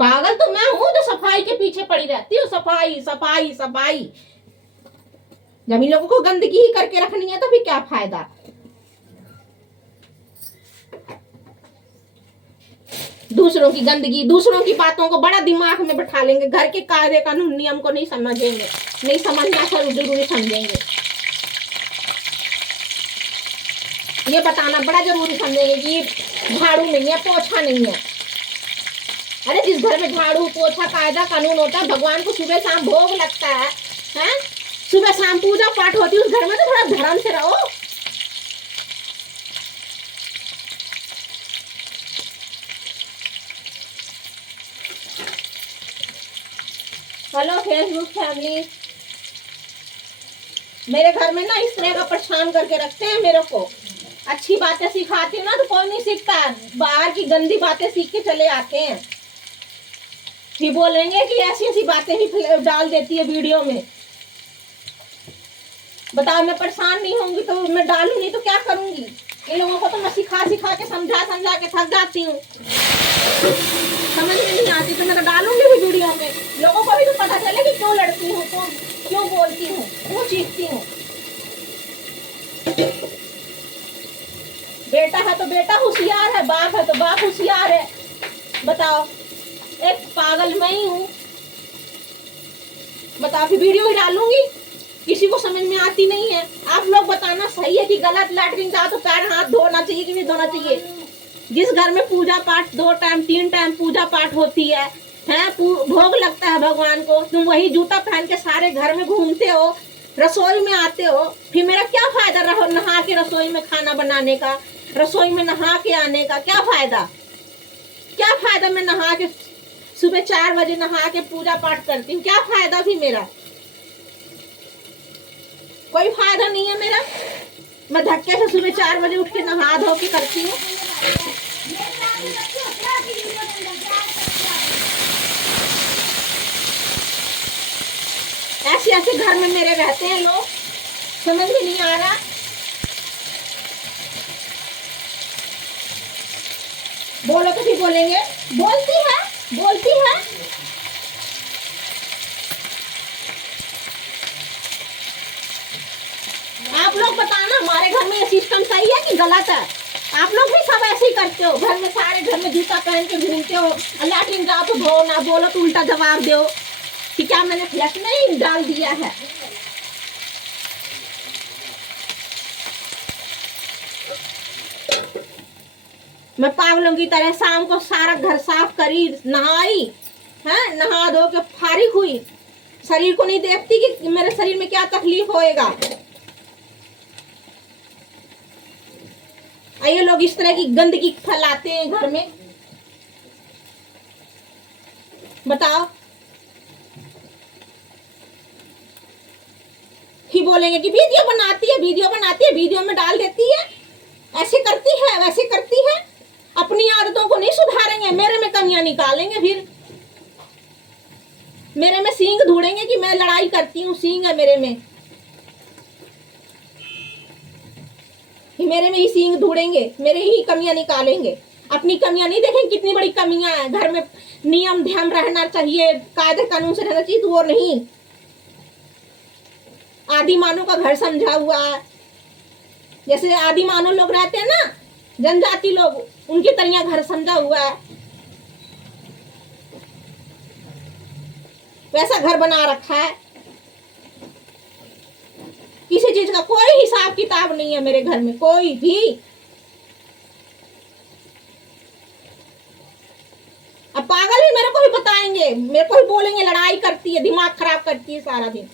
पागल तो मैं हूं जो सफाई के पीछे पड़ी रहती हूँ, सफाई सफाई सफाई। जब इन लोगों को गंदगी ही करके रखनी है तो फिर क्या फायदा। दूसरों की गंदगी, दूसरों की बातों को बड़ा दिमाग में बैठा लेंगे, घर के कायदे कानून नियम को नहीं समझेंगे, नहीं समझना जरूरी समझेंगे, ये बताना बड़ा जरूरी समझेंगे कि झाड़ू नहीं है, पोछा नहीं है। अरे जिस घर में झाड़ू पोछा कायदा कानून होता है, भगवान को सुबह शाम भोग लगता है, हैं? सुबह शाम पूजा पाठ होती है, उस घर में तो थोड़ा धर्म से रहो। हेलो फेसबुक फैमिली, मेरे घर में ना इस तरह का परेशान करके रखते हैं मेरे को। अच्छी बातें सिखाती हूँ ना तो कोई नहीं सीखता, बाहर की गंदी बातें सीख के चले आते हैं। फिर बोलेंगे कि ऐसी ऐसी बातें ही डाल देती है वीडियो में। बताओ, मैं परेशान नहीं होंगी तो मैं डालूंगी तो क्या करूंगी। इन लोगों को तो मैं सिखा सिखा के समझा समझा के थक जाती हूँ, समझ में नहीं आती तो मैं तो डालूंगी भी वीडियो में। लोगों को भी तो पता चले कि क्यों लड़ती हूँ, क्यों बोलती हूँ, क्यों चीखती हूँ। बेटा है तो बेटा होशियार है, बाप है तो बाप होशियार है। बताओ, एक पागल मैं ही हूँ। बताओ, फिर वीडियो ही डालूंगी, किसी को समझ में आती नहीं है। आप लोग बताना सही है कि गलत। लैटरिन जाओ तो पैर हाथ धोना चाहिए कि नहीं धोना चाहिए। जिस घर में पूजा पाठ 2 टाइम 3 टाइम पूजा पाठ होती है, भोग लगता है भगवान को, तुम वही जूता पहन के सारे घर में घूमते हो, रसोई में आते हो, फिर मेरा क्या फायदा रहो नहा के रसोई में खाना बनाने का, रसोई में नहा के आने का क्या फायदा। क्या फायदा मैं नहा के सुबह 4 बजे नहा के पूजा पाठ करती हूँ, क्या फायदा भी मेरा। कोई फायदा नहीं है मेरा। मैं धक्के से सुबह 4 बजे उठ के नहा धो के करती हूँ। ऐसे ऐसे घर में मेरे रहते हैं लोग, समझ में नहीं आ रहा। बोलो तो भी बोलेंगे, बोलती है बोलती है। आप लोग बताना हमारे घर में ये सिस्टम सही है कि गलत है। आप लोग भी सब ऐसे ही करते हो, घर में सारे घर में जूता पहन के घूमते हो, लैट्रिन जाओ तो धो ना, बोलो तो उल्टा जवाब दो कि क्या मैंने फ्लैश नहीं डाल दिया है। मैं पागलों की तरह शाम को सारा घर साफ करी, नहाई है, नहा धो के फारिग हुई, शरीर को नहीं देखती कि मेरे शरीर में क्या तकलीफ होएगा। ये लोग इस तरह की गंदगी फैलाते हैं घर में। बताओ, ही बोलेंगे कि वीडियो बनाती है, वीडियो बनाती है, वीडियो में डाल देती है, ऐसे करती है वैसे करती है। अपनी आदतों को नहीं सुधारेंगे, मेरे में कमियां निकालेंगे, फिर मेरे में सींग ढूंढेंगे कि मैं लड़ाई करती हूँ, सींग है मेरे में, मेरे में ही सींग ढूंढेंगे, मेरे ही कमियां निकालेंगे। अपनी कमियां नहीं देखेंगे कितनी बड़ी कमियां हैं। घर में नियम ध्यान रहना चाहिए, कायदे कानून से रहना चाहिए, तो वो नहीं। आदि मानव का घर समझा हुआ है, जैसे आदि मानव लोग रहते हैं ना, जनजाति लोग, उनकी तरह घर समझा हुआ है, वैसा घर बना रखा है। किसी चीज का कोई हिसाब किताब नहीं है मेरे घर में, कोई भी। अब पागल ही मेरे को ही बताएंगे, मेरे को ही बोलेंगे लड़ाई करती है, दिमाग खराब करती है सारा दिन।